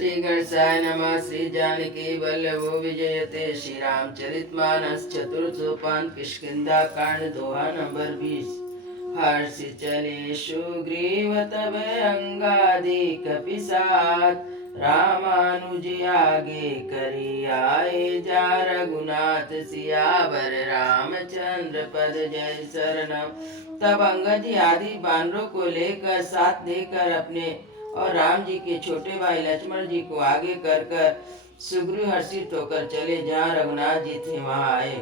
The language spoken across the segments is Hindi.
श्री गणेशाय नमः। श्री जानकी वल्लभो विजयते। श्री रामचरितमानस चतुर्थ सोपान किष्किंधा कांड दोहा नंबर 20। हर्ष चले सुग्रीव तब अंगादि कपिसात, रामानुज आगे करी आए जा रघुनाथ, सियावर रामचंद्र पद जय शरणम। तब अंगद जी आदि बानरों को लेकर साथ देकर अपने और राम जी के छोटे भाई लक्ष्मण जी को आगे कर कर सुग्रीव हर्षित होकर चले जहाँ रघुनाथ जी थे वहाँ आए।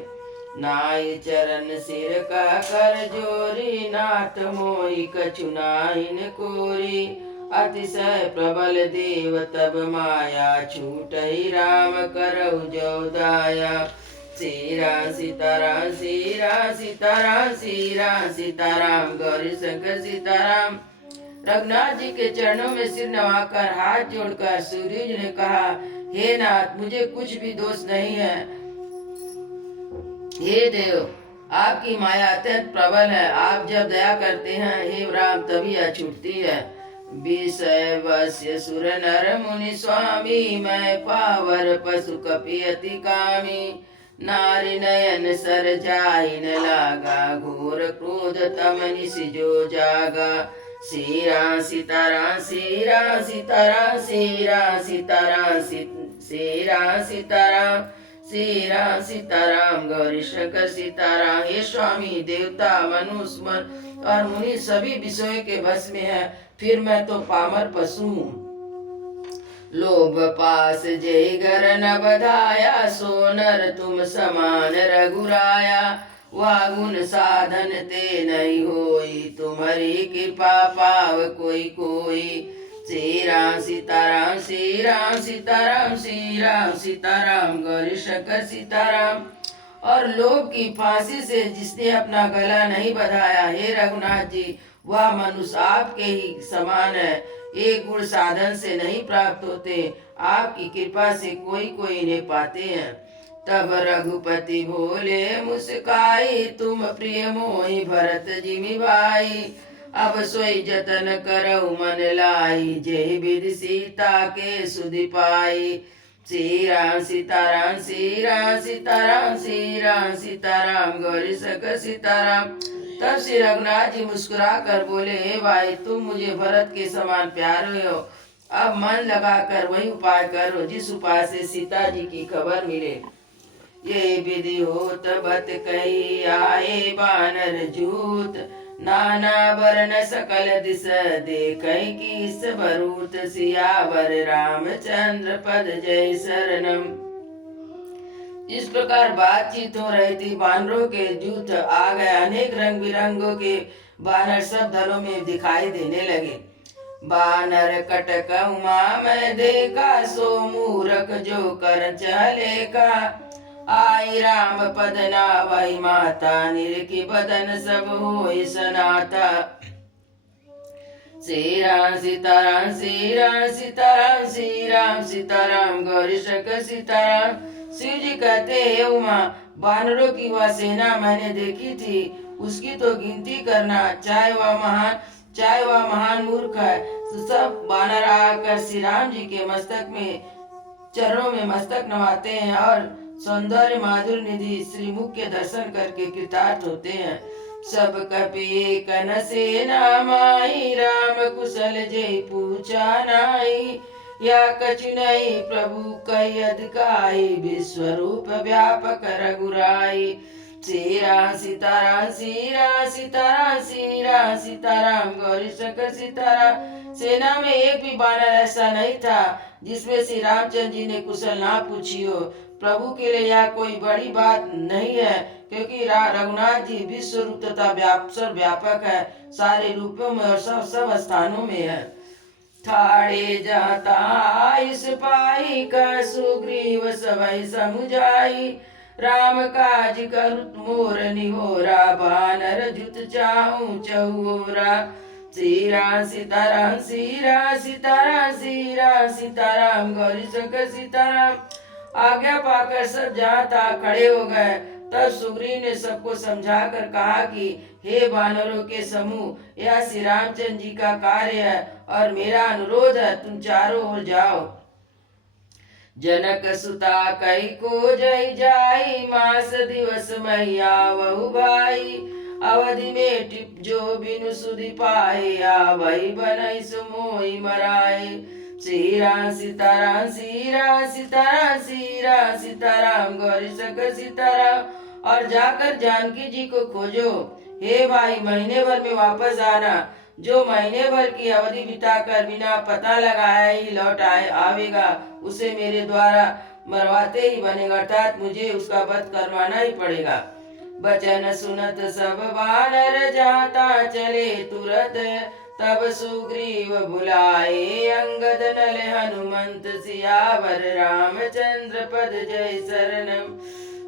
नाई चरण सिर का कर जोरी, नाथ मोहि कछु नाहिन कोरी, अतिशय प्रबल देव तब माया, छूटहि राम करहु जो दाया। सीरा सीताराम सीरा सीताराम सीरा सीताराम गौरी शंकर सीताराम। रघुनाथ जी के चरणों में सिर नवाकर हाथ जोड़कर सूर्य जी ने कहा, हे नाथ, मुझे कुछ भी दोष नहीं है। हे देव, आपकी माया अत्यंत प्रबल है। आप जब दया करते हैं हे राम तभी यह छूटती है। विषय वश्य सुर नर मुनि स्वामी, मैं पावर पशु कपि अति कामी। नारी नयन सर जाहि न लागा, घोर क्रोध तम निशि जो जागा। सीरा सीताराम सीरा सीताराम सीरा सीताराम सीरा सीताराम सीरा सीताराम गौरी शंकर सीताराम। हे स्वामी, देवता मनुष्य मन और मुनि सभी विषयों के बस में है, फिर मैं तो पामर पशु हूँ। लोभ पास जय गर न बधाया, सोनर तुम समान रघुराया। वागुन साधन ते नहीं होई, तुम्हारी कृपा पाव कोई कोई। श्री राम सीताराम श्री राम सीताराम श्री राम सीताराम गौरी शंकर सीताराम। और लोभ की फांसी से जिसने अपना गला नहीं बधाया, हे रघुनाथ जी, वह मनुष्य आपके ही समान है। एक गुण साधन से नहीं प्राप्त होते, आपकी कृपा से कोई कोई इन्हें पाते हैं। तब रघुपति बोले मुस्काई, तुम प्रिय मोहि भरत जिमि भाई। अब सोई जतन करहु मन लाई, जय विधि सीता के सुधि पाई। श्री राम सीताराम श्री राम सीताराम श्री राम सीताराम गौरी शंकर सीताराम। तब श्री रघुनाथ जी मुस्कुरा कर बोले, हे भाई, तुम मुझे भरत के समान प्यारे हो। अब मन लगाकर वही उपाय करो जिस उपाय से सीता जी की खबर मिले। ये विधि होत बत कही आए बानर जूत, नाना वर्ण सकल दिस देखै कीस बरूत। सियावर रामचंद्र पद जय शरणम। इस प्रकार बातचीत हो रही थी। बानरों के जूथ आ गए। अनेक रंग बिरंगों के बानर सब दलों में दिखाई देने लगे। बानर कटक उमा मैं देखा, सो मूरख जो कर चले का। आई राम पद नावहि माता, निरखि बदन सब होई सनाता। श्री राम सीताराम श्री राम सीताराम श्री राम सीताराम गौरी शंकर सीताराम। शिव जी कहते हैं, उमा, बानरों की वह सेना मैंने देखी थी, उसकी तो गिनती करना, चाहे वह महान मूर्ख है। सब बानर आकर श्री राम जी के मस्तक में चरणों में मस्तक नवाते हैं और सौंदर्य माधुर निधि श्री मुख के दर्शन करके कृतार्थ होते हैं। सब कपि कन सेना माई, राम कुशल जय पूछा नाई। या कछु नहीं प्रभु कहि अधिकाई, विश्वरूप व्यापक रघुराई। श्री राम सीताराम श्री राम सीताराम श्री राम सीताराम गौरी शंकर सीताराम। सेना में एक भी बानर ऐसा नहीं था जिसमें श्री रामचंद्र जी ने कुशल ना पूछी हो। प्रभु के लिए यह कोई बड़ी बात नहीं है, क्योंकि रघुनाथ जी विश्व रूप तथा व्यापक है, सारे रूपों में और सब स्थानों में है। ठाड़े जाता सिपाही का, सुग्रीव सभै समुझाई। राम काज करुत मोर निहोरा, बानर जुत चाहूं चहुरा। श्री राम सीताराम श्री राम सीताराम श्री राम सीताराम गौरी शंकर सीताराम। आज्ञा पाकर सब जहाँ तहाँ खड़े हो गए। तब सुग्रीव ने सबको समझाकर कहा कि हे बानरों के समूह, यह श्री रामचंद्र जी का कार्य है और मेरा अनुरोध है, तुम चारों ओर जाओ। जनक सुता कई को जय जाई, मास दिवस मैया वहु भाई। अवधि में टिप जो बिनु सुधि पाए, आवई बनई सुमोई मराए। श्री राम सीताराम श्री राम सीताराम श्री राम सीताराम गौरी शंकर सीताराम। और जाकर जानकी जी को खोजो, हे भाई महीने भर में वापस आना। जो महीने भर की अवधि बिताकर बिना पता लगाए ही लौट आवेगा, उसे मेरे द्वारा मरवाते ही बनेगा, अर्थात मुझे उसका वध करवाना ही पड़ेगा। बचन सुनत सब वानर जाता चले तुरत, तब सुग्रीव बुलाए अंगद नल हनुमंत सियावर रामचंद्र पद जय शरणम।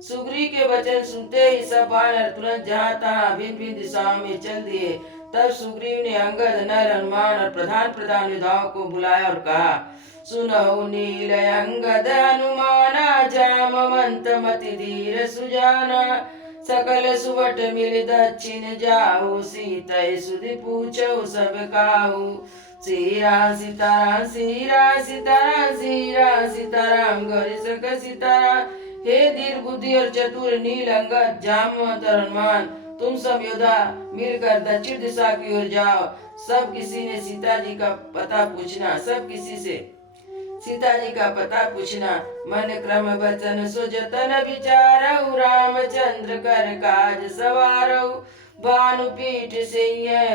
सुग्रीव के वचन सुनते ही सब वानर तुरंत जहाँ तहाँ भिन्न भिन्न दिशाओं में चल दिए। तब सुग्रीव ने अंगद नल हनुमान और प्रधान प्रधान योद्धाओं को बुलाया और कहा, सुनहु नील अंगद हनुमाना, जामवंत मति धीर सुजाना। सकल सुवट मिल दक्षिण जाहु, सीतै सुधि पूछौ सब काहू। श्री राम सीताराम श्री राम सीताराम श्री राम सीताराम गौरी शंकर सीताराम। हे धीर बुद्धि और चतुर नील अंगद जामवंत हनुमान, तुम सब योद्धा मिलकर दक्षिण दिशा की ओर जाओ। सब किसी ने सीता जी का पता पूछना, सब किसी से सीता जी का पता पूछना। मन क्रम वचन सो जतन विचारऊ, रामचंद्र कर काज सवारऊ। भानु पीठ से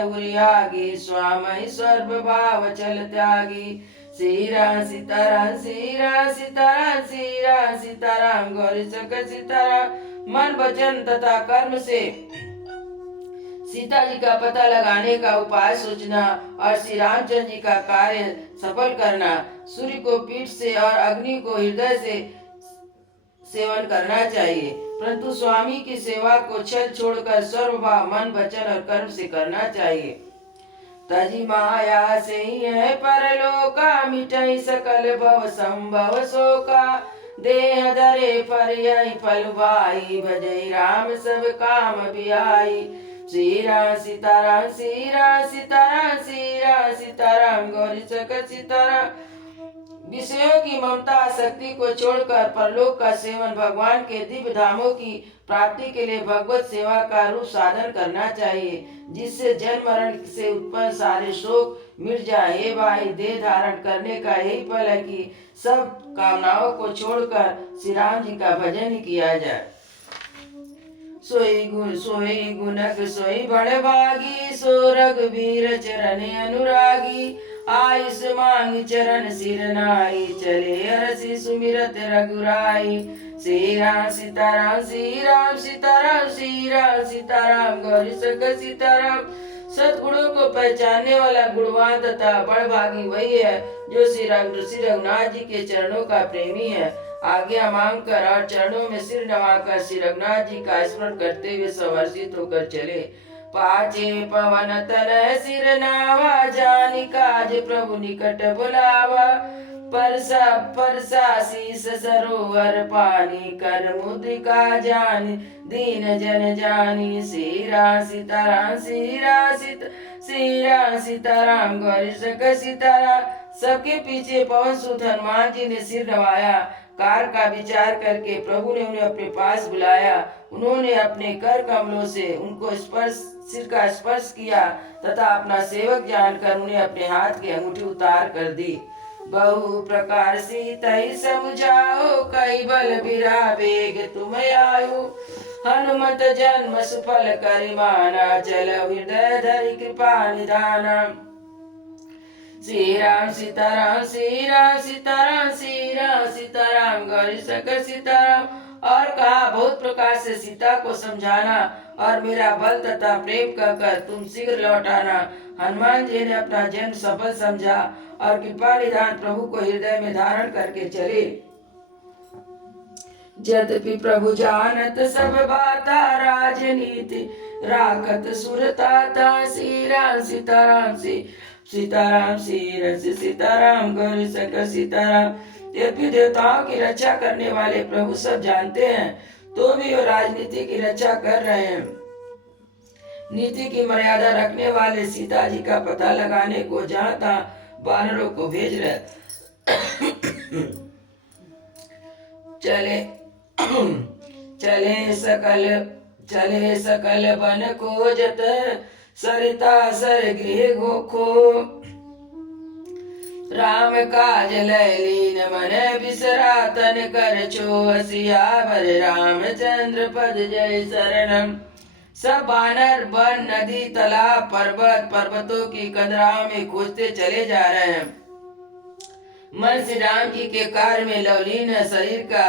उरियागी, स्वामी सर्व भाव चल त्यागी। श्री राम सीताराम श्री राम सीताराम श्री राम सीताराम गौरी शंकर सीताराम। मन वचन तथा कर्म से सीता जी का पता लगाने का उपाय सोचना और श्री रामचंद्र जी का कार्य सफल करना। सूर्य को पीठ से और अग्नि को हृदय से सेवन करना चाहिए, परंतु स्वामी की सेवा को छल छोड़कर सर्वभाव मन वचन और कर्म से करना चाहिए। तजी माया से है परलोका, मिटई सकल भव संभव शोका। देह धरे पर यही फल भाई, भजई राम सब काम बिहाई। श्री राम सीताराम श्री राम सीताराम श्री राम सीताराम गौरी शंकर सीताराम। विषयों की ममता शक्ति को छोड़कर परलोक का सेवन, भगवान के दिव्य धामों की प्राप्ति के लिए भगवत सेवा का रूप साधन करना चाहिए, जिससे जन्म मरण से उत्पन्न सारे शोक मिट जाए। हे भाई, देह धारण करने का यही फल है कि सब कामनाओं को छोड़कर श्री राम जी का भजन किया जाए। सोई गुणक सोई बड़भागी, सो रघुवीर चरण अनुरागी। आयुष मांग चरण सिर नाई, चले हरषि सुमिरत रघुराई। श्री राम सीताराम श्री राम सीताराम श्री राम सीताराम गौरी शंकर सीताराम। सद्गुणों को पहचानने वाला गुणवान तथा बड़भागी वही है जो श्री रघुनाथ जी के चरणों का प्रेमी है। आज्ञा मांगकर और चरणों में सिर नवाकर श्री रघुनाथ जी का स्मरण करते हुए संवर्षित होकर चले। पाचे पवन तनय सिर नावा, जानि काज प्रभु निकट बुलावा। परसा शीस सरोवर पानी, कर मुद्रिका जानि दीन जन जानी। श्री राम सीताराम श्री राम सीताराम गौरी शंकर सीताराम। सबके पीछे पवन सुत हनुमान जी ने सिर नवाया। कार का विचार करके प्रभु ने उन्हें अपने पास बुलाया। उन्होंने अपने कर कमलों से उनको सिर का स्पर्श किया तथा अपना सेवक जानकर उन्हें अपने हाथ की अंगूठी उतार कर दी। बहु प्रकार सीतै समुझाओ, कई बल बिरा बेग तुम आयो। हनुमत जन्म सुफल करिमाना, चल हृदय धरि कृपा निधाना। श्री राम सीताराम श्री राम सीताराम श्री राम सीताराम गौरी शंकर सीताराम। और कहा, बहुत प्रकार से सीता को समझाना और मेरा बल तथा प्रेम कहकर तुम शीघ्र लौट आना। हनुमान जी ने अपना जन्म सफल समझा और कृपा निधान प्रभु को हृदय में धारण करके चले। यद्यपि प्रभु जानत सब बाता, राजनीति राखत सुरताता। श्री राम सीताराम सीताराम श्री सीताराम गौरी शंकर सीताराम। यद्यपि देवताओं की रक्षा करने वाले प्रभु सब जानते हैं, तो भी वो राजनीति की रक्षा कर रहे हैं। नीति की मर्यादा रखने वाले सीता जी का पता लगाने को जहाँ तहाँ वानरों को भेज रहे। चले चले सकल बन को जत सरिता सर गृह गोखो राम काज लय लीन मन बिसरा तन कर छो सियावर रामचंद्र पद जय शरणम। सब बानर वन नदी तालाब पर्वत पर्वतों की कंदराओं में खोजते चले जा रहे हैं। मन श्री राम जी के कार्य में लवलीन शरीर का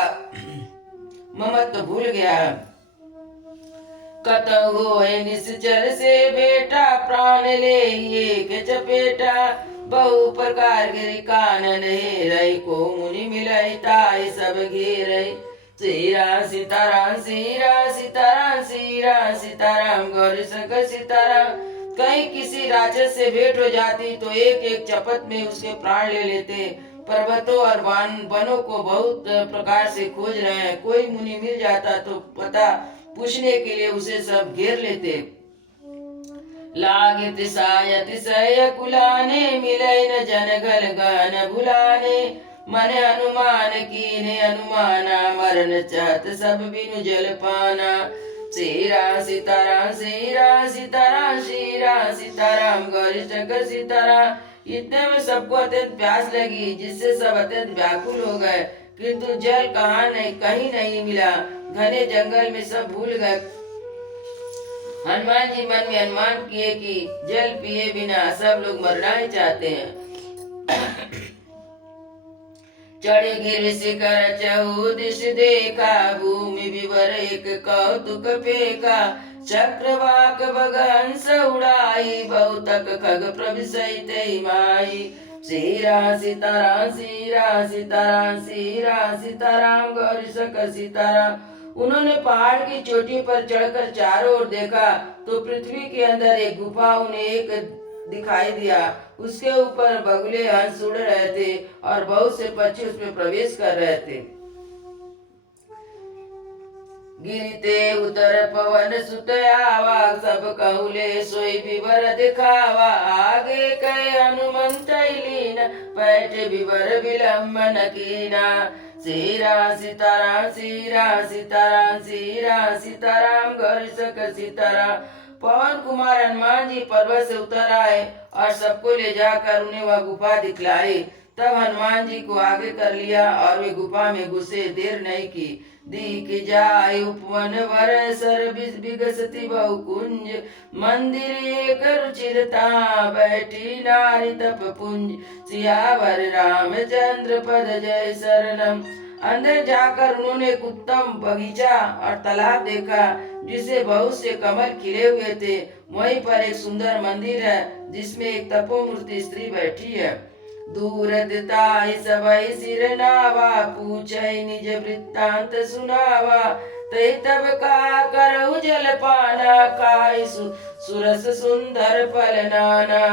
ममत्व भूल गया है। कतहु होए निश्चर से बेटा प्राण ले ये के चपेटा बहु प्रकार गिरी कानन हे रही को मुनि मिलई ताई सब घेरई सीरा सीताराम सीरा सीताराम सीरा सीताराम गौरी शंकर सीताराम। कहीं किसी राक्षस से भेंट हो जाती तो एक एक चपत में उसके प्राण ले लेते। पर्वतों और वनों को बहुत प्रकार से खोज रहे हैं, कोई मुनि मिल जाता तो पता पूछने के लिए उसे सब घेर लेते। लागे तिसाय तिसय कुलाने मिले न जनगल गन भुलाने मन हनुमान कीने अनुमाना मरण चाहत सब बिनु जल पाना। सीरा सीताराम सीरा सीताराम सीरा सीताराम गौरी शंकर सीताराम। इतने में सबको अत्यंत प्यास लगी जिससे सब अत्यंत व्याकुल हो गए, किंतु जल कहीं नहीं मिला। घने जंगल में सब भूल गए। हनुमान जी मन में अनुमान किए कि जल पिए बिना सब लोग मरना ही चाहते हैं। चढ़े गिर शिखर चहु दिश देखा भूमि विवर एक कौतुक फेंका चक्रवाक बगहंस उड़ाई बहुतक खग प्रविशई तई माई। सीरा सीताराम सीरा सीताराम सीरा सीताराम गौरी शंकर सीताराम। उन्होंने पहाड़ की चोटी पर चढ़कर चारों ओर देखा तो पृथ्वी के अंदर एक गुफा उन्हें एक दिखाई दिया। उसके ऊपर बगुले हंस उड़ रहे थे और बहुत से पक्षी उसमें प्रवेश कर रहे थे। गिरते उतर पवन सुत आवा सब कहूले सोई विवर दिखावा आगे कहे हनुमंत लीन पैठ विवर विलंबन कीना। सीरा सीताराम सीरा सीताराम सीरा सीताराम गौरी शंकर सीताराम। पवन कुमार हनुमान जी पर्वत से उतर आए और सबको ले जाकर उन्हें वह गुफा दिखलाई। तब हनुमान जी को आगे कर लिया और वे गुफा में घुसे। देर नहीं की दीख जाय उपवन वर सर विगसती बहु कुंज मंदिर एक रुचिरता बैठी नारी तप पुंज। सियावर रामचंद्र पद जय शरणम। अंदर जाकर उन्होंने एक उत्तम बगीचा और तालाब देखा जिसे बहुत से कमल खिले हुए थे। वहीं पर एक सुंदर मंदिर है जिसमें एक तपोमूर्ति स्त्री बैठी है। दूर ताई सबई सिर नावा पूछई निज वृत्तांत सुनावा तई तब का करहु जल पाना खाई सुरस सुंदर फल नाना।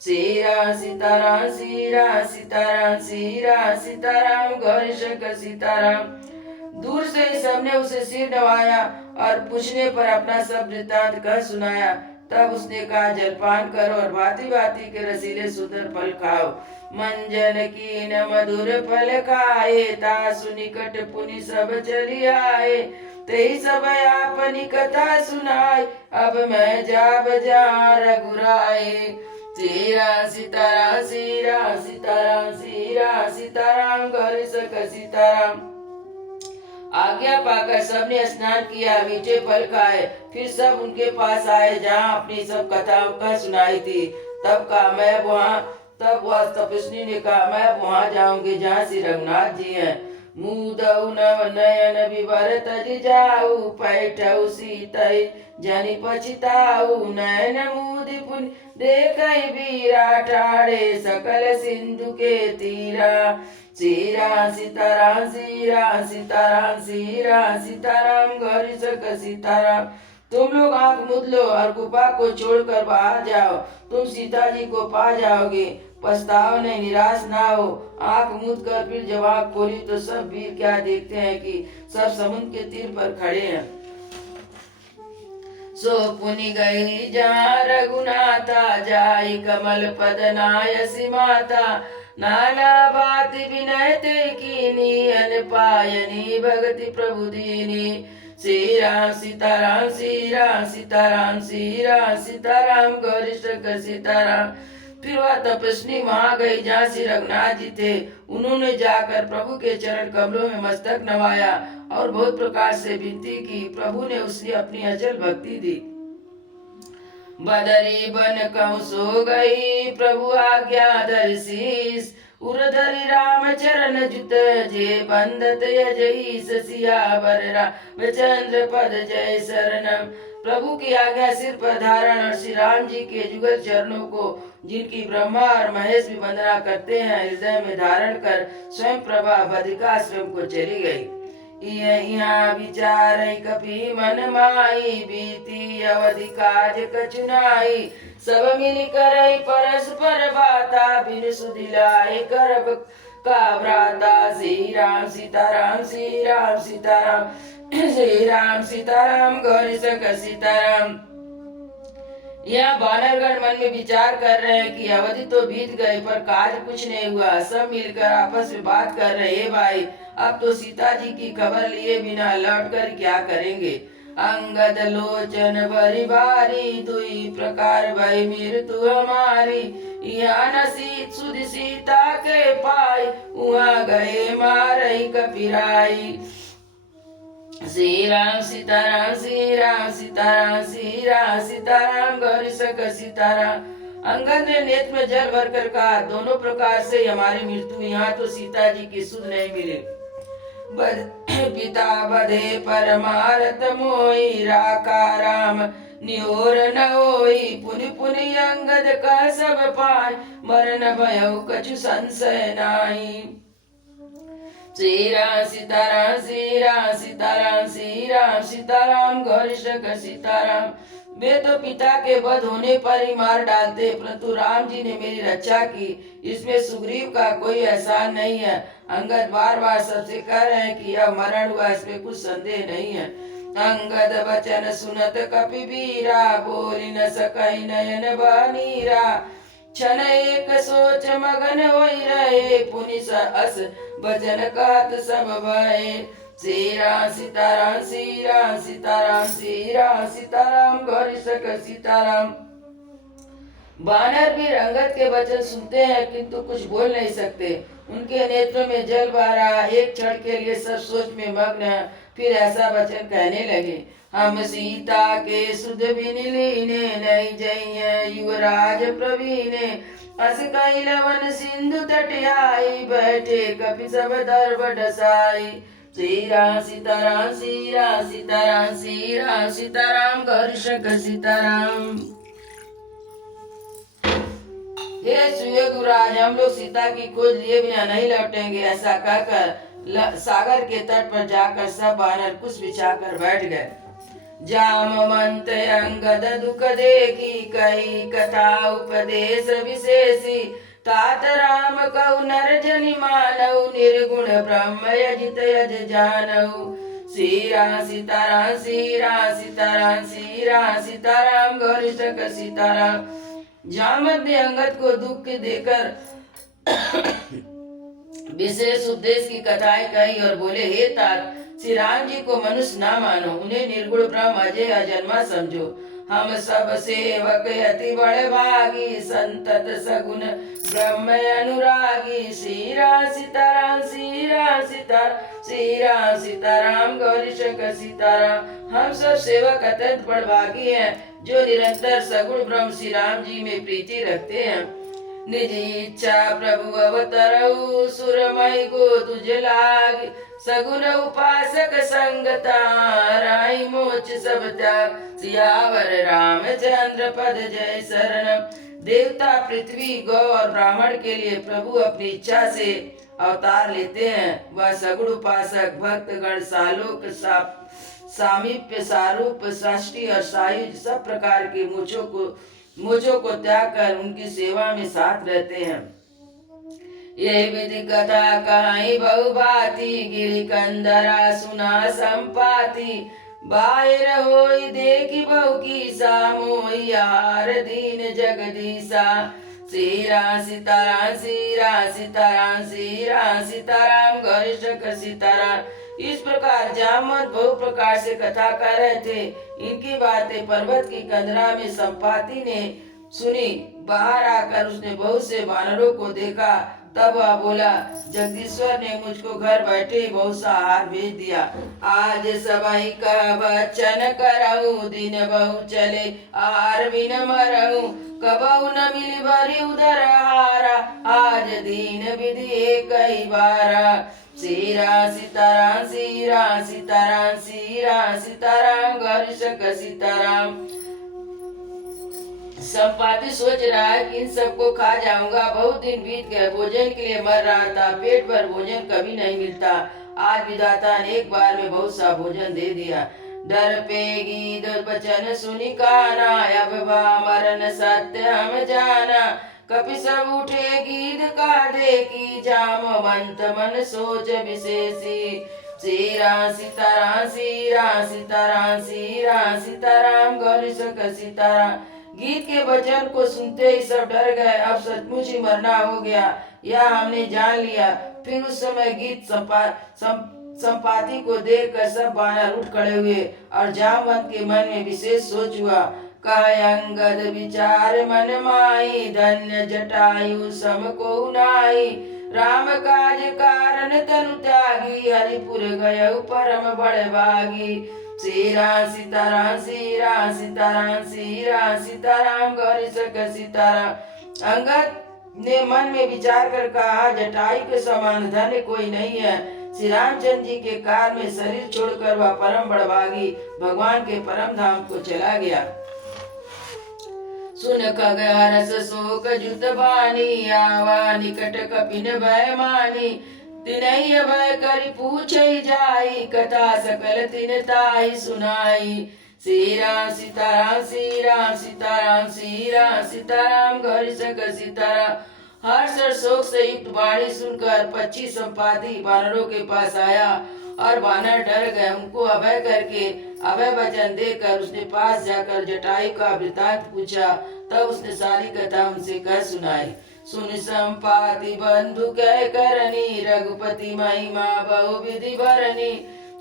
सीरा सीताराम सीरा सीताराम सीरा सीताराम गौरी शंकर सीताराम। दूर से सबने उसे सिर नवाया और पूछने पर अपना सब वृत्तांत कह सुनाया। तब उसने कहा जलपान करो और भांति भांति के रसीले सुंदर फल खाओ। मंजन की न मधुर फल खाए तासु निकट पुनि सब चली आए तेई सब आपनी कथा सुनाए अब मैं जाब जा रघुराए। सीरा सीताराम सीरा सीताराम सीरा सीताराम गौरी शंकर सीताराम। आज्ञा पाकर सबने स्नान किया, मीठे फल खाए, फिर सब उनके पास आए जहाँ अपनी सब कथा कह सुनाई थी। तब वह तपस्वी ने कहा मैं वहाँ जाऊंगी जहाँ श्री रघुनाथ जी हैं। मुदऊ नव नयन विवर तज जाऊ पैठऊ सीतई जनि पछिताऊ नयन मुदि पुनि देखई वीरा ठाड़े सकल सिंधु के तीरा। सीरा सीताराम सीरा सीताराम सीरा सीताराम गौरी शंकर सीताराम। तुम लोग आंख मूंद लो और गुफा को छोड़कर बाहर जाओ, तुम सीता जी को पा जाओगे। पछताओ नहीं, निराश ना हो। आंख मूंद कर फिर जब आंख खोली तो सब वीर क्या देखते हैं कि सब समुद्र के तीर पर खड़े हैं। सो पुनि गई जहाँ रघुनाथा जाई कमल पद नायसी माता नाना बात विनय ते कीनी अन चरण पायनी भगति प्रभु दीनी। श्री राम सीताराम श्री राम सीताराम श्री राम सीताराम गौरी शंकर सीताराम। फिर वह तपस्वी वहां गई जहाँ श्री रघुनाथ जी थे। उन्होंने जाकर प्रभु के चरण कमलों में मस्तक नवाया और बहुत प्रकार से विनती की। प्रभु ने उसने अपनी अचल भक्ति दी। बदरी बन कहूँ सो गई प्रभु आज्ञा धरि शीस। उरधरि राम चरण जुत जे बंदत जय सियावर रामचंद्र पद जय शरणम। प्रभु की आज्ञा सिर पर धारण और श्री राम जी के जुगल चरणों को, जिनकी ब्रह्मा और महेश भी वंदना करते हैं, हृदय में धारण कर स्वयं प्रभा बद्रिकाश्रम को चली गई। यहाँ विचार कपि मन माई बीती अवधि काज कचुनाई। सब मिल कर परस्पर बाता बिन सुधिलाए करब का व्राता। श्री राम सीताराम श्री राम सीताराम श्री राम सीताराम गौरी शंकर सीताराम। यहाँ बानरगढ़ मन में विचार कर रहे हैं कि अवधि तो बीत गए पर काज कुछ नहीं हुआ। सब मिलकर आपस में बात कर रहे हैं, भाई अब तो सीता जी की खबर लिए बिना लौट कर क्या करेंगे। अंगद लोचन भरी बारी दुई प्रकार भई मृत्यु हमारी। यहाँ न सुध सीता के पाई वहाँ गए मारई कपिराई। श्री राम सीताराम श्री राम सीताराम श्री राम सीताराम गौरी शंकर सीताराम। अंगद ने नेत्र में जल भरकर कहा, दोनों प्रकार से हमारी मृत्यु, यहाँ तो सीता जी की सुध नहीं मिले। पिता बधे परमारत मोई राका राम नियोर न होई। पुनि पुनि अंगद का सब पाय मरण भयउ कछु संशय नाई। श्री राम सीताराम श्री राम सीताराम श्री राम सीताराम गौरी शंकर सीताराम। वे तो पिता के वध होने पर ही मार डालते, परंतु राम जी ने मेरी रक्षा की, इसमें सुग्रीव का कोई एहसान नहीं है। अंगद बार बार सबसे कह रहे हैं कि यह मरण हुआ, इसमें कुछ संदेह नहीं है। अंगद वचन सुनत कपि वीरा बोली न सकई नयन बनीरा। क्षण एक सोच मगन होई रहे पुनि अस वचन कहत सब भय। श्री राम सीताराम श्री राम सीताराम श्री राम सीताराम गौरी शंकर सीताराम। बानर भी अंगद के वचन सुनते हैं किंतु कुछ बोल नहीं सकते। उनके नेत्रों में जल भर रहा। एक क्षण के लिए सब सोच में मग्न है, फिर ऐसा वचन कहने लगे, हम सीता के सुध बिन लीने नहीं जइए युवराज प्रवीणे। अस कई लवन सिंधु तट आई बैठे कपि सब दर्भ डसाई। श्री राम सीताराम श्री राम सीताराम श्री राम सीताराम गौरी शंकर सीताराम। हे सुयोगराज, हम लोग सीता की खोज लिए बिना नहीं लौटेंगे। ऐसा कहकर सागर के तट पर जाकर सब वानर कुछ बिछाकर बैठ गए। जामवंत अंगद दुख देखी कही कथा उपदेश विशेषी। तात राम कहु नर जनि मानऊ निर्गुण ब्रह्म यजित यज जानऊ। श्री राम सीताराम श्री राम सीताराम श्री राम सीताराम गौरी शंकर सीताराम। जामवंत ने अंगद को दुख देकर विशेष उपदेश की कथाएं कही और बोले, हे तात, श्री राम जी को मनुष्य ना मानो, उन्हें निर्गुण ब्रह्म अजय अजन्मा समझो। हम सब सेवक अति बड़ भागी संतत सगुण ब्रह्म अनुरागी। श्री राम सीताराम श्री राम सीताराम श्री राम सीताराम गौरी शंकर सीताराम। हम सब सेवक अत्यंत बड़भागी हैं जो निरंतर सगुण ब्रह्म श्री राम जी में प्रीति रखते हैं। निज इच्छा प्रभु अवतरऊ सुरमई को तुझ लाग। सगुन उपासक संगता राई मोच सब त्याग। सियावर रामचंद्र पद जय शरणम। देवता पृथ्वी गौ और ब्राह्मण के लिए प्रभु अपनी इच्छा से अवतार लेते हैं। वह सगुण उपासक भक्तगण सालोक सामीप्य सारूप षष्ठी और सायुज सब प्रकार के मोचों को त्याग कर उनकी सेवा में साथ रहते हैं। यही विधि कथा कहाई बहुभांति गिरि कंदरा सुना संपाति। बाहिर होई देखी बहु की सा मोहियार दीन जगदीसा। श्री राम सीताराम श्री राम सीताराम श्री राम सीताराम गौरीशंकर सीताराम। इस प्रकार जामवंत बहु प्रकार से कथा कर रहे थे। इनकी बातें पर्वत की कंदरा में संपाति ने सुनी। बाहर आकर उसने बहुत से वानरों को देखा। तब वह बोला, जगदीश्वर ने मुझको घर बैठे बहुत सा आहार भेज दिया। आज सबई का वचन करऊं, दिन बहु चले आहार बिन मरऊं। कबहु न मिली भरी उदर हारा, आज दीन विधि एक ही बारा। श्री राम सीताराम श्री राम सीताराम श्री राम सीताराम गौरीशंकर सीताराम। संपाति सोच रहा है कि इन सबको खा जाऊंगा। बहुत दिन बीत गए, भोजन के लिए मर रहा था। पेट भर भोजन कभी नहीं मिलता। आज विधाता ने एक बार में बहुत सा भोजन दे दिया। डर पे गीत बचन सुनी काना, अब मरण सत्य हम जाना। कपि सब उठे गीत का देखी, जामवंत मन सोच विशेषी। श्री राम सीताराम श्री राम सीताराम श्री राम सीताराम गौरीशंकर सीताराम। गीत के वचन को सुनते ही सब डर गए। अब सचमुच ही मरना हो गया, यह हमने जान लिया। फिर उस समय गीत संपाति को देखकर सब वानर उठ खड़े हुए और जामवंत के मन में विशेष सोच हुआ। कह अंगद विचार मन माई, धन्य जटायु सम को नाई। राम काज कारण तनु त्यागी, हरिपुर गय परम बड़ भागी। श्री राम सीताराम श्री राम सीताराम श्री राम सीताराम गौरीशंकर सीताराम। अंगद ने मन में विचार कर कहा, जटायु के समान धन्य कोई नहीं है। श्री रामचंद्र जी के काल में शरीर छोड़कर वह परम बड़भागी भगवान के परम धाम को चला गया। सुन खग हरस शोक जुत बानी, आवा निकट कपिन भय मानी। तिनहि भय करि पूछै जाई, कथा सकल तिन ताहि सुनाई। श्री राम सीताराम श्री राम सीताराम श्री राम सीताराम गौरीशंकर सीताराम। हर्ष और शोक से युक्त वाणी सुनकर पक्षी संपाति वानरों के पास आया और वानर डर गए। उनको अभय करके अभय वचन देकर उसने पास जाकर जटायु का वृतांत पूछा। तब उसने सारी कथा उनसे कह सुनाई। सुन संपाति बंधु कह करनी, रघुपति महिमा बहु विधि भरनी।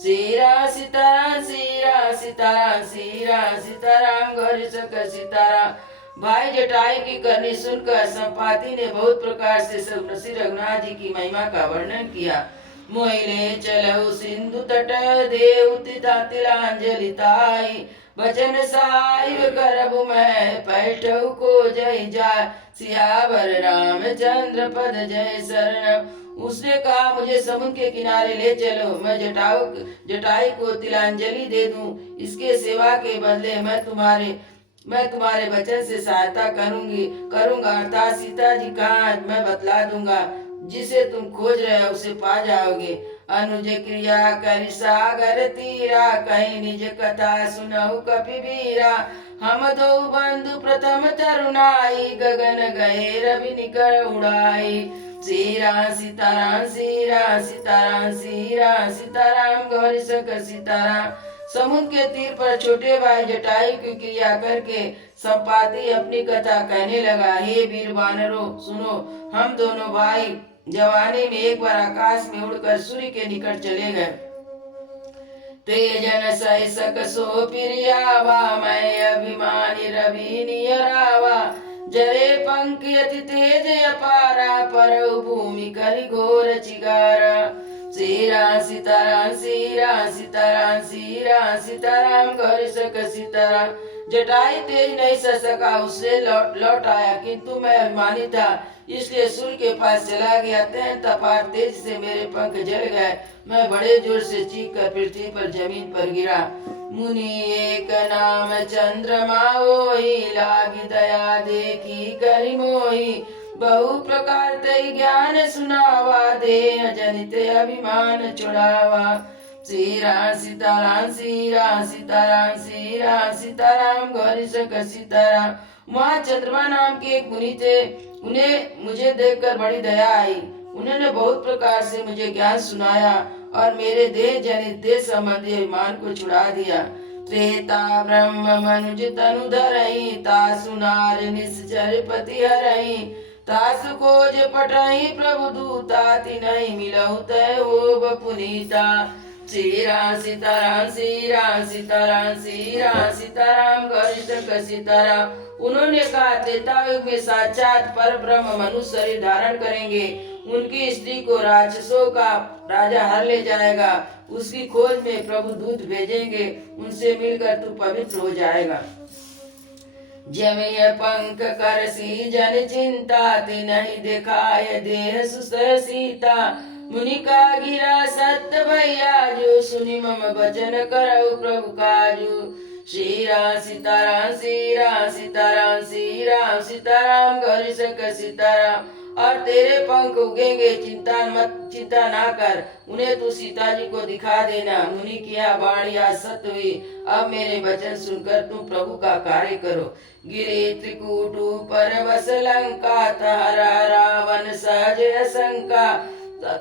श्री राम सीताराम श्री राम सीताराम श्री राम सीताराम गौरीशंकर सीताराम। भाई जटायु की करनी सुनकर संपाति ने बहुत प्रकार से श्री रघुनाथ जी की महिमा का वर्णन किया। मोहिले चलऊ सिंधु तट, देव तिलांजलि ताई। बचन साहिब करबु मैं, पैठऊ को जय जाय। सियावर रामचंद्र पद जय शरण। उसने कहा, मुझे समुद्र के किनारे ले चलो, मैं जटायु को तिलांजलि दे दूं। इसके सेवा के बदले मैं तुम्हारे वचन से सहायता करूंगा। अर्थात सीता जी कहाँ मैं बतला दूंगा। जिसे तुम खोज रहे हो उसे पा जाओगे। अनुज क्रिया करि सागर तीरा, कहीं निज कथा सुनहु कपि बीरा। हम दो बंधु प्रथम तरुणाई, गगन गए रवि निकर उड़ाई। श्री राम सीताराम श्री राम सीताराम श्री राम सीताराम गौरीशंकर सीताराम। समुद्र के तीर पर छोटे भाई जटायु की क्रिया करके संपाति अपनी कथा कहने लगा। हे वीर वानरों सुनो, हम दोनों भाई जवानी में एक बार आकाश में उड़कर सूर्य के निकट चले गए। तेजन सै सक सो प्रियावा, मैं अभिमानी रवि नियरावा। जरे पंख अति तेज अपारा, पर भूमि करि घोर चिगारा। श्री राम सीताराम श्री राम सीताराम श्री राम सीताराम गौरीशंकर सीताराम। जटायु तेज नहीं सह सका, उससे लौट आया, किंतु मैं अभिमानी था इसलिए सूर्य के पास चला गया। अत्यंत अपार तेज से मेरे पंख जल गए। मैं बड़े जोर से चीख कर पृथ्वी पर जमीन पर गिरा। मुनि एक नाम चंद्रमा होई, लागी दया देखी करि मोही। बहु प्रकार तै ज्ञान सुनावा, देह जनित अभिमान छुड़ावा। श्री राम सीताराम श्री राम सीताराम श्री राम सीताराम गौरीशंकर सीताराम। वहाँ चंद्रमा नाम के एक मुनि थे। उन्हें मुझे देखकर बड़ी दया आई। उन्होंने बहुत प्रकार से मुझे ज्ञान सुनाया और मेरे देह जनित देह संबंधी अभिमान को छुड़ा दिया। त्रेता ब्रह्म मनुज तनु धरई, तासु नार निश्चर पति हरई, तासु खोज पटई प्रभु दूता, तिनहि मिलहु तय हो पुनीता। श्री राम सीताराम, श्री राम सीताराम, श्री राम सीताराम, गौरी शंकर सीताराम। उन्होंने कहा त्रेता युग में साक्षात पर ब्रह्म मनुष्य शरीर धारण करेंगे, उनकी स्त्री को राक्षसों का राजा हर ले जाएगा, उसकी खोज में प्रभु दूत भेजेंगे, उनसे मिलकर तू पवित्र हो जाएगा। जमय पंख कर सी जन चिंता, ते नहीं दिखाय देह सुसह सीता, मुनि का गिरा सत्य भैया, जो सुनि मम वचन करऊ प्रभु काजू। श्री राम सीताराम, श्री राम सीताराम, श्री राम सीताराम, गौरी शंकर सीताराम। और तेरे पंख उगेंगे, चिंता ना कर, उन्हें तू सीता जी को दिखा देना। मुनि किया वाणी आज सत्य हुई, अब मेरे वचन सुनकर तुम प्रभु का कार्य करो। गिरे त्रिकूट पर बस लंका, तहरा रावण सहज शंका,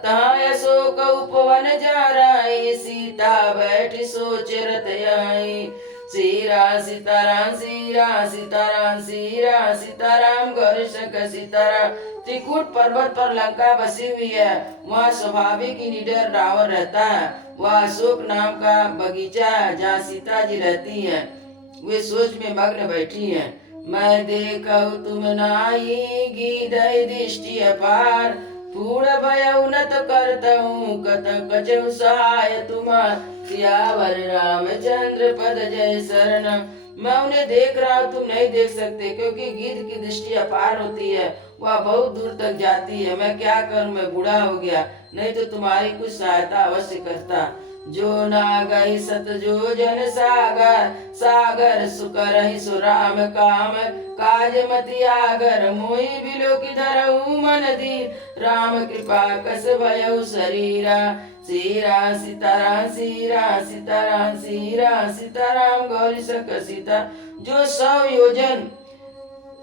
तहाँ अशोक उपवन जा रही, सीता बैठी सोच रथ आई। श्री राम सीताराम, श्री राम सीताराम, श्री राम सीताराम, गौरी शंकर सीताराम। त्रिकूट पर्वत पर लंका बसी हुई है, वहाँ स्वाभाविक ही निडर रावण रहता है। वह अशोक नाम का बगीचा है जहाँ सीता जी रहती हैं। वे सोच में मग्न बैठी हैं। मैं देखऊ तुम नाई, गीधई दृष्टि अपार, पूर्ण भय उन्नत करतहूँ, कत कछउ सहाय तुम्हार, सियावर रामचंद्र पद जय शरण। मैं उन्हें देख रहा हूँ, तुम नहीं देख सकते, क्योंकि गिद्ध की दृष्टि अपार होती है, वह बहुत दूर तक जाती है। मैं क्या करूँ, मैं बूढ़ा हो गया, नहीं तो तुम्हारी कुछ सहायता अवश्य करता। जो ना गई सत जो जन सागर, सागर सुकर सो राम काम, काज मति आगर, मोहि बिलो की धरऊ मन दीन, राम कृपा कस भयउ शरीरा। श्री राम सीताराम, श्री राम सीताराम, श्री राम सीताराम, गौरी शंकर सीता। जो 100 योजन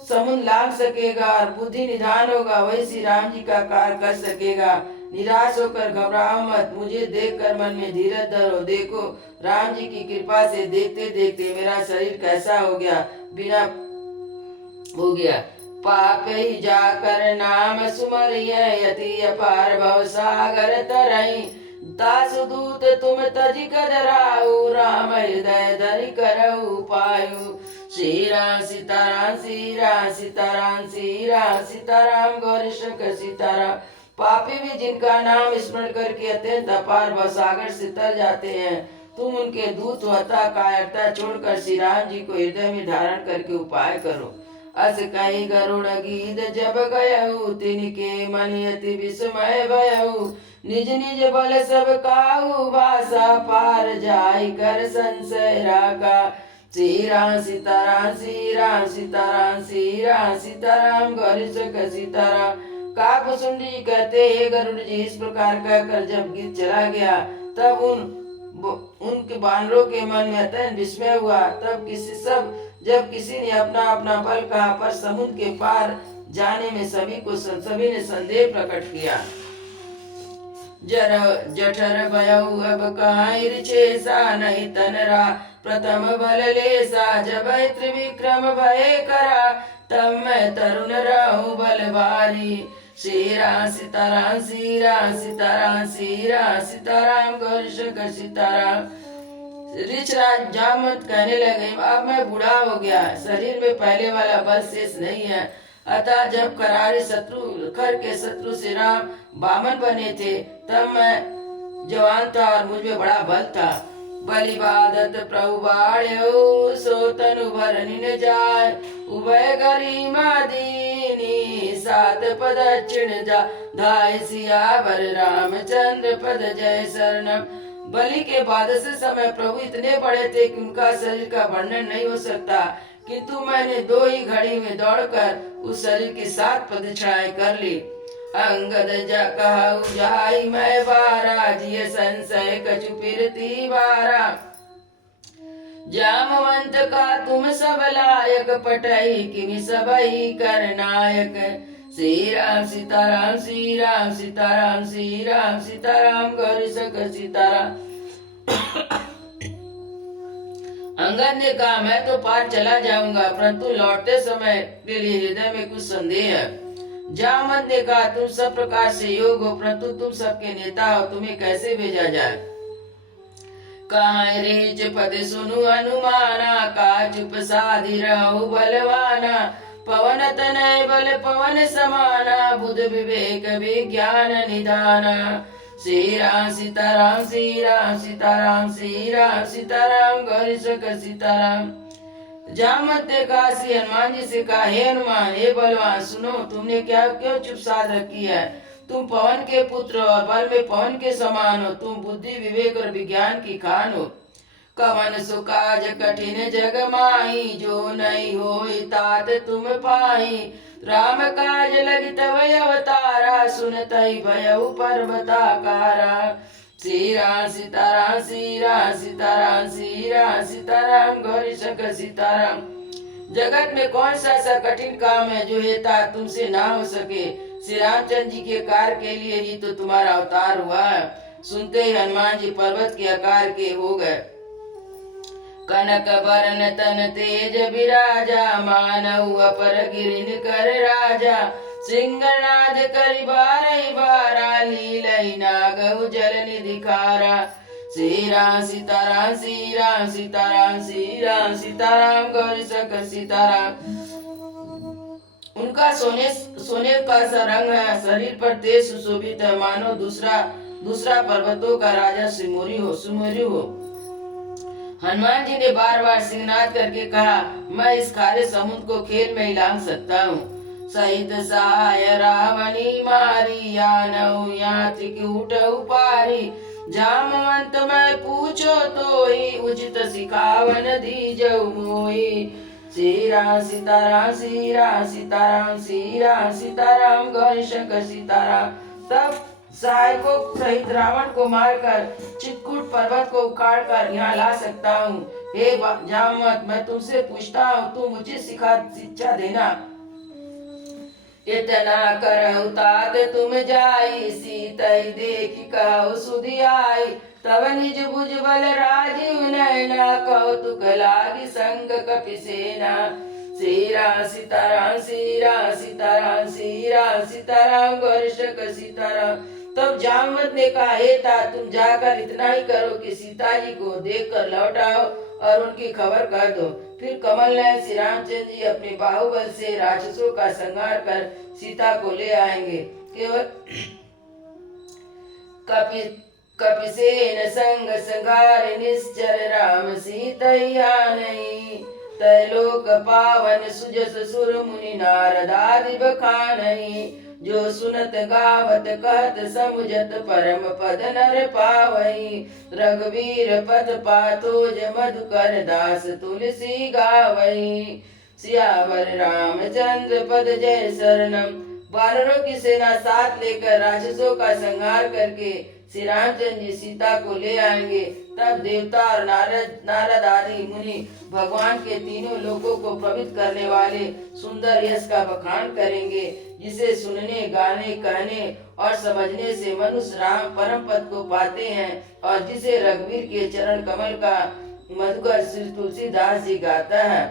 समुद्र लांग सकेगा और बुद्धि निधान होगा, वही श्री राम जी का कार्य कर सकेगा। निराश होकर घबराओ मत, मुझे देखकर मन में धीरज धरो। देखो राम जी की कृपा से देखते देखते मेरा शरीर कैसा हो गया, बिना हो गया। पाप ही जाकर नाम सुमरिय, यति अपार भव सागर तरई, दास दूत तुम तजी कदराऊ, राम हृदय धरि करऊ पायु। श्री राम सीताराम, श्री राम सीताराम, श्री राम सीताराम, गौरी शंकर सीताराम। पापी भी जिनका नाम स्मरण करके अत्यंत अपार भवसागर से तर जाते हैं, तुम उनके दूत होता कायरता छोड़कर श्री राम जी को हृदय में धारण करके उपाय करो। अस कही गरुड़ गीत जब गयऊ, तिनके मन अति विस्मय भयऊ, निज निज बल सब काहू, भाषा पार जाई कर संशय राका। श्री राम सीताराम, श्री राम सीताराम, श्री राम सीताराम, गौरी शंकर सीताराम। काकभुसुंडी जी कहते हे गरुड़ जी, इस प्रकार कहकर जब गीत चला गया, तब उनके बानरों के मन में अत्यंत विस्मय हुआ। तब जब किसी ने अपना अपना बल कहा, पर समुद्र के पार जाने में सभी ने संदेह प्रकट किया। जठर भयऊ अब कहाई रिचेसा, नहीं तनरा प्रथम बल लेसा, जब त्रिविक्रम भय करा, तब मैं तरुण रहूं बलवारी। श्री राम सीताराम, श्री राम सीताराम, श्री राम सीताराम, गौरी शंकर सीताराम। ऋषराज जामवंत कहने लगे, अब मैं बूढ़ा हो गया, शरीर में पहले वाला बल शेष नहीं है। अतः जब करारे खर के शत्रु से राम बामन बने थे, तब मैं जवान था और मुझ में बड़ा बल था। बलिबादत प्रभु बाढ़्यो, सो तनु भरनि न जाय, उभय गरिमा दीनी, सात पद क्षिण जा धाय, सियावर रामचंद्र पद जय शरणम। बलि के बादशाह समय प्रभु इतने बड़े थे कि उनका शरीर का वर्णन नहीं हो सकता, किंतु मैंने 2 ही घड़ी में दौड़कर उस शरीर की 7 प्रदक्षिणाएं कर ली। अंगद कहु जाई मैं बारा, जिय संशय कछु फिरती बारा, जामवंत का तुम सब लायक, पटई किमि सबई कर नायक। श्री राम सीताराम, श्री राम सीताराम, श्री राम सीताराम, गौरी शंकर सीताराम। अंगद ने कहा, मैं तो पार चला जाऊंगा, परंतु लौटते समय के लिए हृदय में कुछ संदेह है। जामवंत ने कहा, तुम सब प्रकार से योग हो, परंतु तुम सबके नेता हो, तुम्हें कैसे भेजा जाए। कहा रीच पति सुनु अनुमाना, का चुप साधि रहु बलवाना। पवन तनय बल पवन समाना, बुध विवेक विज्ञान निधाना। श्री राम सीताराम श्री राम सीताराम श्री राम सीताराम गौरी शंकर सीताराम। जामवंत ने कहा, श्री हनुमान जी से कहा, हे हनुमान, हे बलवान, सुनो, तुमने क्या क्यों चुप साध रखी है। तुम पवन के पुत्र और बल में पवन के समान हो, तुम बुद्धि विवेक और विज्ञान की खान हो। कवन सुकाज कठिन जग माही, जो नहीं हो तात तुम पाही। राम काज लगी तव अवतारा, सुनत ही भयउ पर्वताकारा। श्री राम सीताराम श्री राम सीताराम श्री राम सीताराम गौरी शंकर सीताराम। जगत में कौन सा ऐसा कठिन काम है जो हेता तुमसे ना हो सके। श्री रामचंद्र जी के कार्य के लिए ही तो तुम्हारा अवतार हुआ है। सुनते ही हनुमान जी पर्वत के आकार के हो गए। कनक बरन तन तेज विराजा, मानव अपर गिरिन कर राजा। सिंहनाद करि बारहि बारा, लीलहि नागहु जल निधि खारा। श्री राम सीताराम श्री राम सीताराम श्री राम सीताराम गौरी शंकर सीताराम। उनका सोने का सा रंग है, शरीर पर तेज सुशोभित है, मानो दूसरा पर्वतों का राजा सुमेरु हो। हनुमान जी ने बार बार सिंहनाद करके कहा, मैं इस खारे समुद्र को खेल में ही लांघ सकता हूँ। सहित सहाय रावणी मारी, यानऊ यात्रिक उठऊ पारी। जामवंत मैं पूछो तोई, उचित सिखावन दीजऊ मोई। श्री राम सीताराम श्री राम सीताराम श्री राम सीताराम गौरी शंकर सीताराम। तब सहायकों सहित रावण को मारकर चित्रकूट पर्वत को उखाड़कर यहाँ ला सकता हूँ। हे जामवंत, मैं तुमसे पूछता हूँ, तुम मुझे शिक्षा देना। इतना करहु तात तुम जाई, सीतई देखी कहु सुधि आई। तब निज भुज बल राजीव नयना, कौतुक लागी संग कपि सेना। श्री राम सीताराम श्री राम सीताराम श्री राम सीताराम गौरी शंकर सीताराम। तब जामवंत ने कहा, हे तात, तुम जाकर इतना ही करो कि सीता जी को देख कर लौट आओ और उनकी खबर कर दो। फिर कमल नयन श्री रामचंद्र जी अपने बाहुबल से राक्षसों का संहार कर सीता को ले आएंगे। केवल कपिसेन संग संगार निश्चर, राम सीतैया नहीं। तैलोक पावन सुजस सुर मुनि नारद आदि बखानहि। जो सुनत गावत कहत समुझत, परम पद नर पावई। रघुवीर पद पातोज मधुकर, दास तुलसी गावई। सियावर रामचंद्र पद जय शरणम। वानरों की सेना साथ लेकर राक्षसों का संहार करके श्री रामचंद्र जी सीता को ले आएंगे। तब देवता और नारद आदि मुनि भगवान के तीनों लोकों को पवित्र करने वाले सुंदर यश का बखान करेंगे, जिसे सुनने, गाने, कहने और समझने से मनुष्य राम परम पद को पाते हैं, और जिसे रघुवीर के चरण कमल का मधुकर श्री तुलसीदास जी गाता है।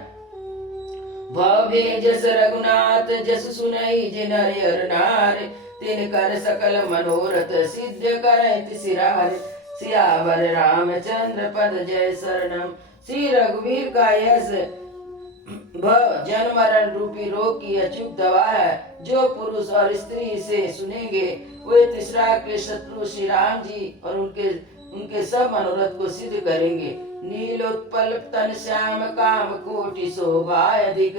भवे जस रघुनाथ जस सुनई, जिन हरिहर नार। तिन कर सकल मनोरथ, सिद्ध करैत सिरार। सियावर रामचंद्र पद जय शरणम। श्री रघुवीर का यश जन्म मरण रूपी रोग की अचूक दवा है। जो पुरुष और स्त्री इसे सुनेंगे, वे तीसरा के शत्रु श्री राम जी और उनके सब मनोरथ को सिद्ध करेंगे। नीलोत्पल तन श्याम, काम कोटि शोभा अधिक।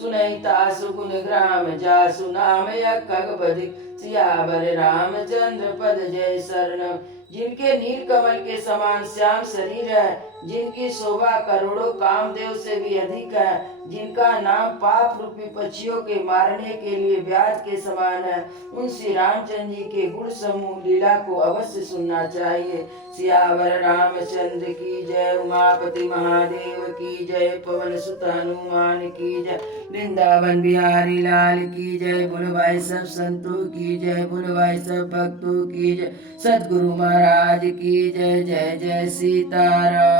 सुनैता सुगुण ग्राम, जासु नाम यज्ञ। सियावर रामचंद्र पद जय शरणम। जिनके नील कमल के समान श्याम शरीर है, जिनकी शोभा करोड़ों कामदेव से भी अधिक है, जिनका नाम पाप रूपी पक्षियों के मारने के लिए व्याध के समान है, उन श्री रामचंद्र जी के गुण समूह लीला को अवश्य सुनना चाहिए। सियावर रामचंद्र की जय। उमापति महादेव की जय। पवन सुत हनुमान की जय। वृंदावन बिहारी लाल की जय। बोलो भाई सब संतों की जय। बोलो भाई सब भक्तों की जय। सद्गुरु महाराज की जय। जय जय सीताराम।